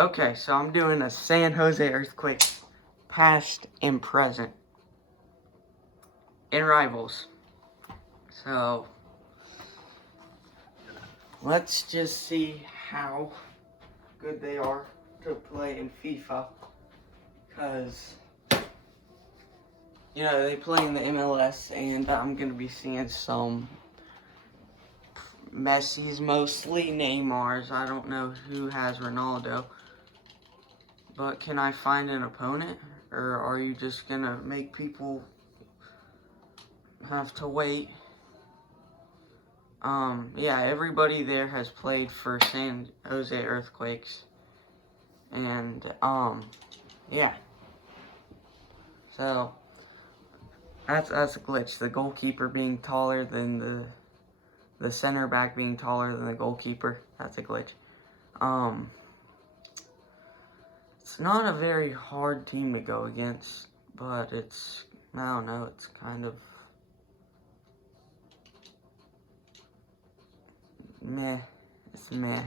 Okay, so I'm doing a San Jose Earthquake past and present in Rivals. So let's just see how good they are to play in FIFA. Because, you know, they play in the MLS, and I'm going to be seeing some Messi's, mostly Neymar's. I don't know who has Ronaldo. But can I find an opponent? Or are you just going to make people have to wait? Yeah, everybody there has played for San Jose Earthquakes. And, yeah. So, that's a glitch. The goalkeeper being taller than the center back being taller than the goalkeeper. That's a glitch. It's not a very hard team to go against, but it's, I don't know, it's kind of meh. It's meh.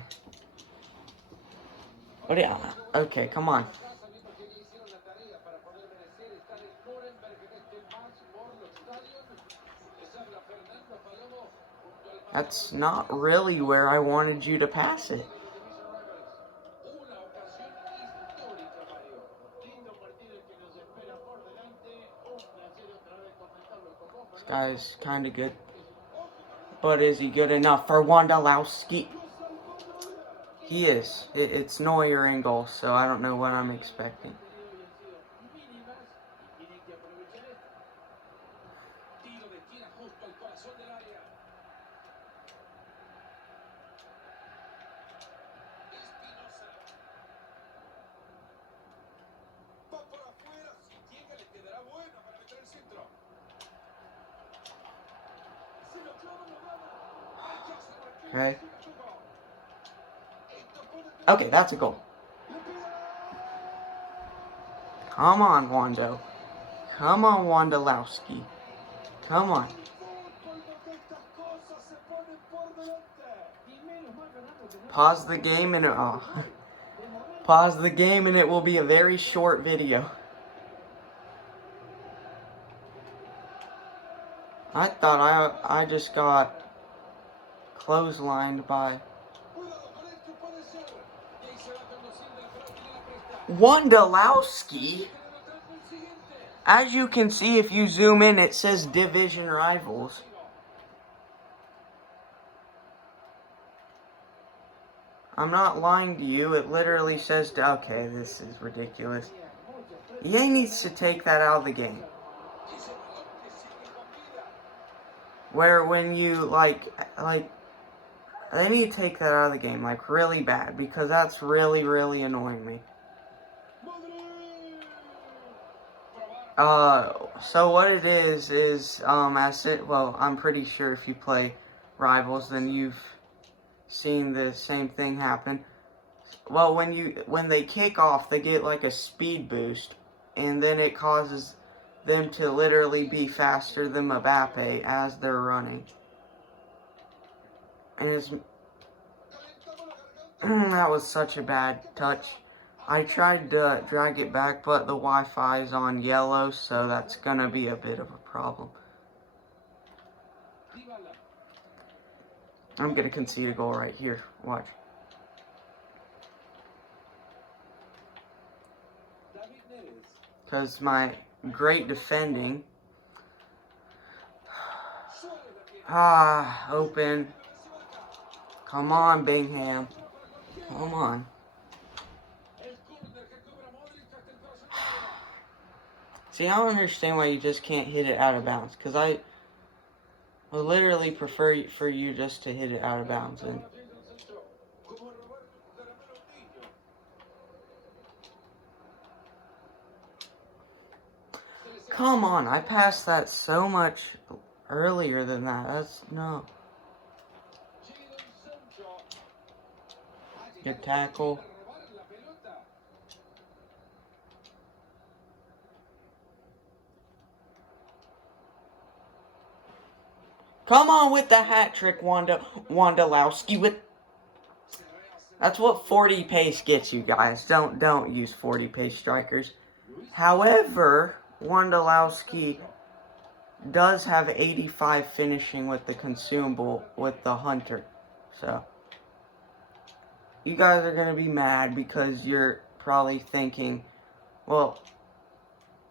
What do you, okay, come on. That's not really where I wanted you to pass it. This guy's kind of good. But is he good enough for Wondolowski? He is. It's Neuer in goal, so I don't know what I'm expecting. Okay. Okay, that's a goal. Come on, Wando. Come on, Wondolowski. Come on. Pause the game and pause the game and it will be a very short video. I thought I just got clotheslined by Wondolowski. As you can see, if you zoom in, it says Division Rivals. I'm not lying to you. It literally says, okay, this is ridiculous. EA needs to take that out of the game. Where when you, like, they need to take that out of the game, like, really bad. Because that's really, really annoying me. So what it is, well, I'm pretty sure if you play Rivals, then you've seen the same thing happen. Well, when they kick off, they get like a speed boost, and then it causes them to literally be faster than Mbappe as they're running. And it's that was such a bad touch. I tried to drag it back, but the Wi-Fi is on yellow, so that's gonna be a bit of a problem. I'm gonna concede a goal right here. Watch. Because my great defending. Open. Come on, Bingham. Come on. See, I don't understand why you just can't hit it out of bounds. Because I would literally prefer for you just to hit it out of bounds. And come on, I passed that so much earlier than that. That's no. Good tackle. Come on with the hat trick, Wondolowski with. That's what 40 pace gets you guys. Don't use 40 pace strikers. However, Wondolowski does have 85 finishing with the consumable with the hunter. So you guys are gonna be mad because you're probably thinking, well,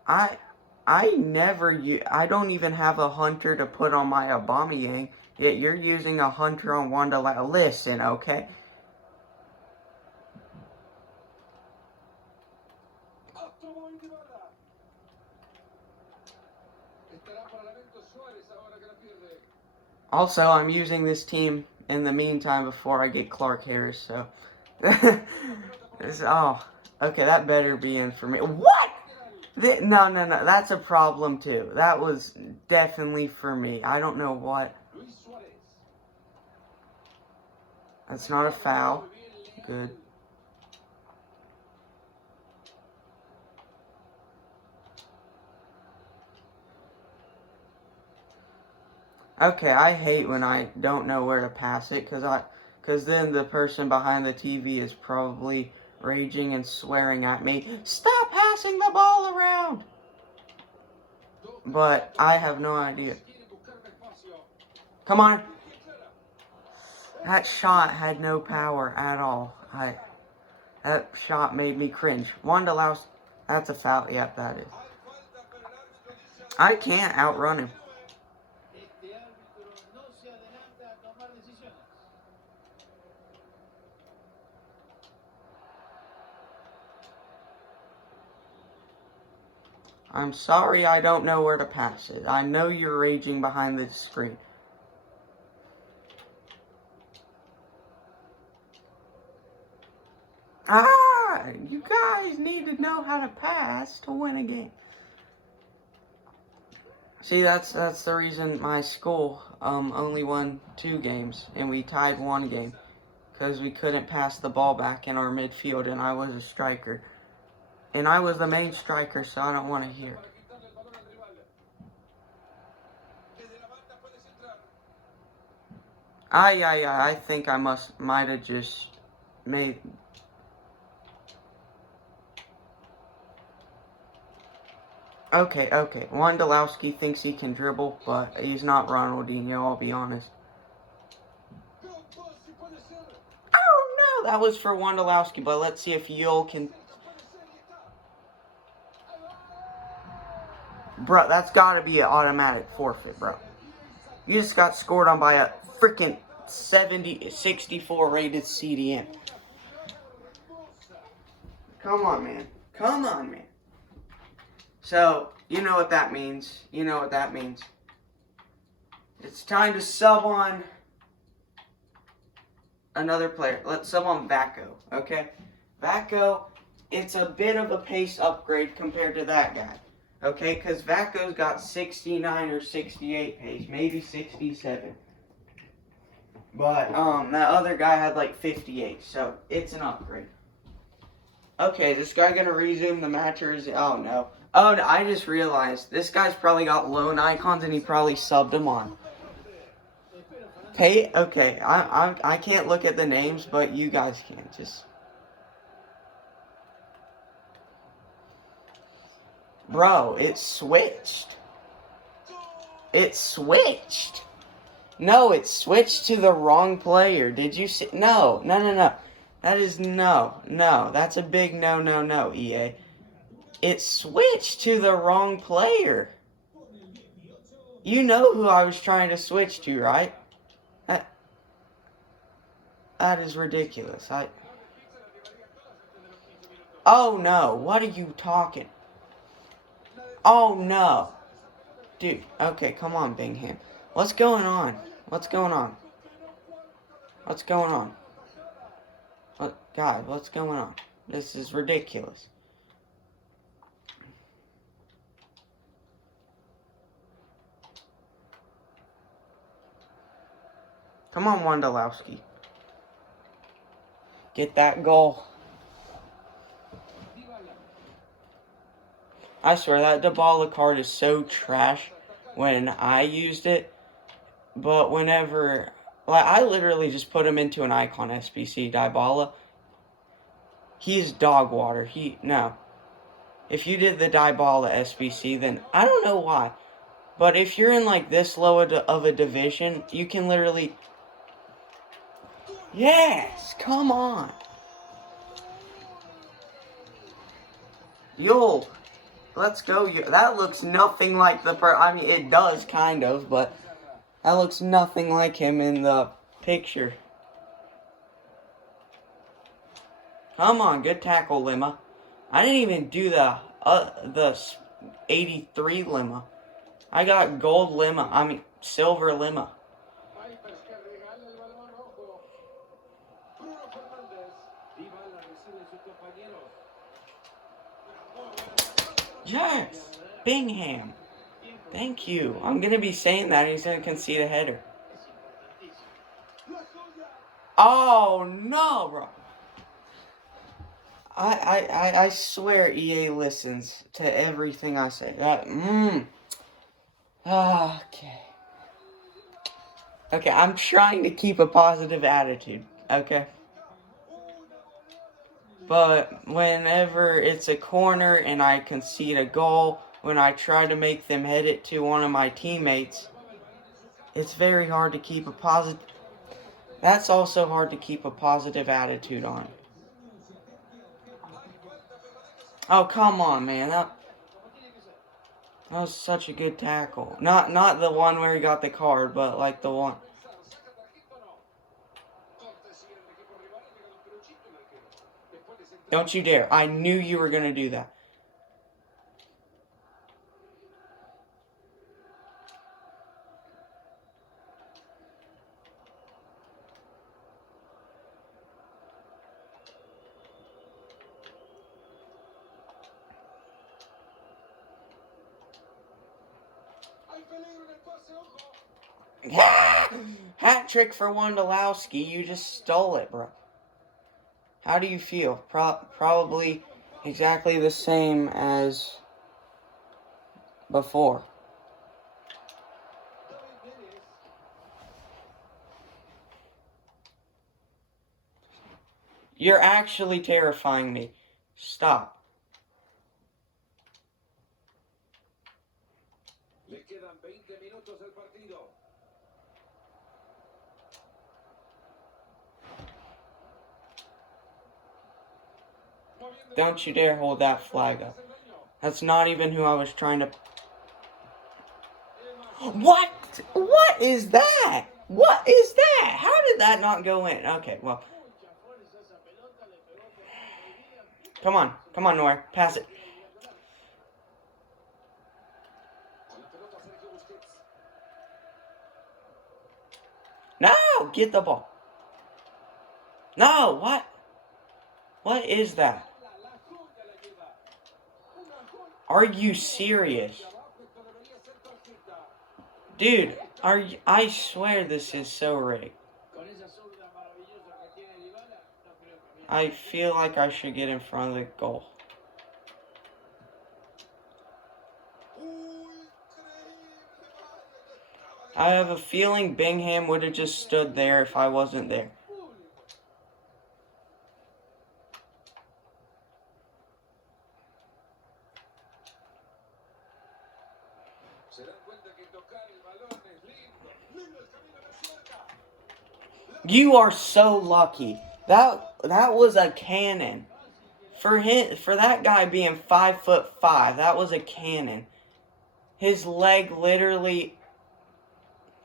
I don't even have a hunter to put on my Aubameyang, yet you're using a hunter on Wondolowski. Listen, okay? Also, I'm using this team in the meantime before I get Clark Harris, so. Oh, okay, that better be in for me. What? No, that's a problem too. That was definitely for me. I don't know what. That's not a foul. Good. Okay, I hate when I don't know where to pass it, because then the person behind the TV is probably raging and swearing at me. Stop passing the ball around! But I have no idea. Come on. That shot had no power at all. That shot made me cringe. Wondolowski, that's a foul. Yep, that is. I can't outrun him. I'm sorry I don't know where to pass it. I know you're raging behind the screen. You guys need to know how to pass to win a game. See, that's the reason my school only won 2 games and we tied 1 game, because we couldn't pass the ball back in our midfield and I was a striker. And I was the main striker, so I don't want to hear. I think I might have just made. Okay. Wondolowski thinks he can dribble, but he's not Ronaldinho, I'll be honest. Oh no, that was for Wondolowski, but let's see if Yule can. Bro, that's got to be an automatic forfeit, bro. You just got scored on by a freaking 64 rated CDM. Come on, man. So, you know what that means. It's time to sub on another player. Let's sub on Vako, okay? Vako, it's a bit of a pace upgrade compared to that guy. Okay, because Vaco's got 69 or 68 pace, maybe 67. But, that other guy had like 58, so it's an upgrade. Okay, this guy gonna resume the match, or is it? Oh no, I just realized, this guy's probably got loan icons and he probably subbed them on. Okay, I can't look at the names, but you guys can, just... Bro, it switched. No, it switched to the wrong player. Did you see? No. That is no. That's a big no, EA. It switched to the wrong player. You know who I was trying to switch to, right? That is ridiculous. Oh no, what are you talking? Oh no. Dude, okay, come on, Bingham. What's going on? God, what's going on? This is ridiculous. Come on, Wondolowski. Get that goal. I swear, that Dybala card is so trash when I used it. But whenever, Like, I literally just put him into an icon SBC, Dybala. He's dog water. No. If you did the Dybala SBC, then I don't know why. But if you're in, like, this low of a division, you can literally... Yes! Come on! Yo! Let's go. That looks nothing like the... I mean, it does, kind of, but... That looks nothing like him in the picture. Come on, good tackle, Lima. I didn't even do the 83 Lima. I got gold Lima. I mean, silver Lima. Yes! Bingham. Thank you. I'm going to be saying that, and he's going to concede a header. Oh, no, bro. I swear EA listens to everything I say. Okay. Okay, I'm trying to keep a positive attitude, okay? But whenever it's a corner and I concede a goal, when I try to make them head it to one of my teammates, it's very hard to keep a positive... That's also hard to keep a positive attitude on. Oh, come on, man. That was such a good tackle. Not the one where he got the card, but like the one... Don't you dare. I knew you were going to do that. Hat trick for Wondolowski. You just stole it, bro. How do you feel? Probably exactly the same as before. You're actually terrifying me. Stop. Don't you dare hold that flag up. That's not even who I was trying to... What? What is that? What is that? How did that not go in? Okay, well. Come on. Come on, Neuer. Pass it. No! Get the ball. No! What? What is that? Are you serious? Dude, I swear this is so rigged. I feel like I should get in front of the goal. I have a feeling Bingham would have just stood there if I wasn't there. You are so lucky. That was a cannon. For that guy being 5'5", that was a cannon. His leg literally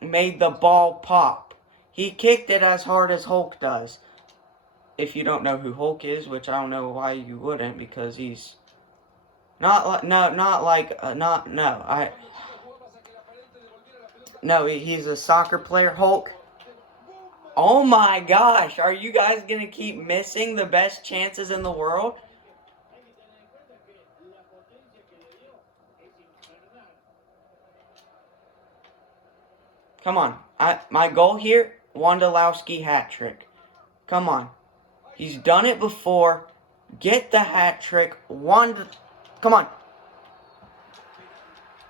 made the ball pop. He kicked it as hard as Hulk does. If you don't know who Hulk is, which I don't know why you wouldn't, because he's he's a soccer player. Hulk. Oh my gosh, are you guys going to keep missing the best chances in the world? Come on. My goal here, Wondolowski hat trick. Come on. He's done it before. Get the hat trick. Come on.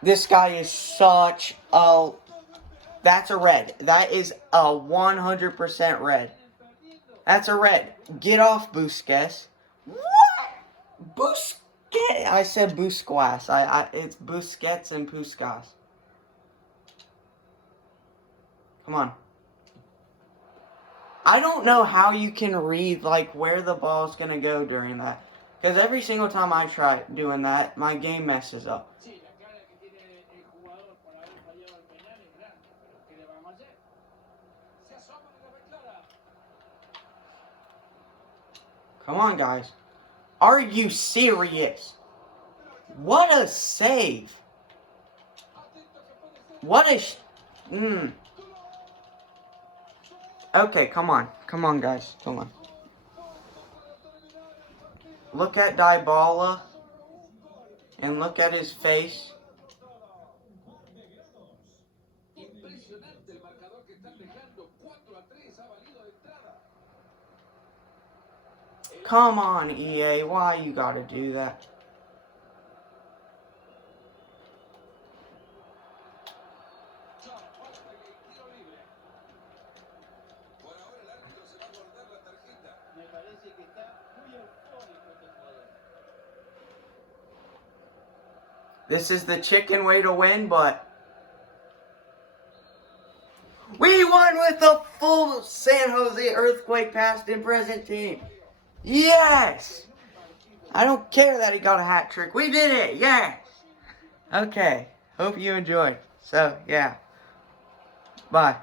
This guy is such a... That's a red. That is a 100% red. That's a red. Get off, Busquets. What? Busquets? I said Busquets. It's Busquets and Puskas. Come on. I don't know how you can read, like, where the ball's going to go during that. Because every single time I try doing that, my game messes up. Come on, guys. Are you serious? What a save. What a... Okay, come on. Come on, guys. Come on. Look at Dybala. And look at his face. Come on, EA. Why you gotta do that? This is the chicken way to win, but we won with the full San Jose Earthquake past and present team. Yes! I don't care that he got a hat trick. We did it! Yes! Okay. Hope you enjoyed. So, yeah. Bye.